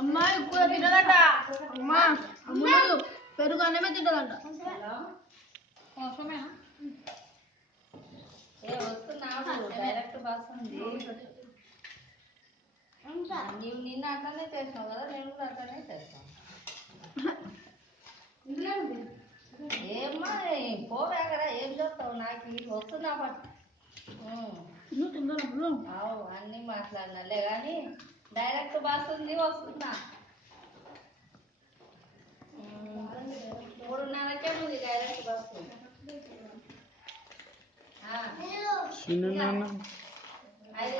అమ్మాయి ఎక్కువ తినదట అమ్మా అమ్ములు పెరుగు అన్నమే తింటదంట అవసరమేనా వస్తున్నావు డైరెక్ట్ బస్ ఉంది నీవు నిన్న అట్లనే చేసినావు కదా నేను కూడా అట్లనే చేస్తాను ఏమ్మా పోవే కదా ఏం చెప్తావు నాకు వస్తున్నా అవు అన్నీ మాట్లాడినాలే కానీ డైరెక్ట్ బస్ ఉంది వస్తున్నా 3:30కే ఉంది డైరెక్ట్ బస్సు చిన్న 5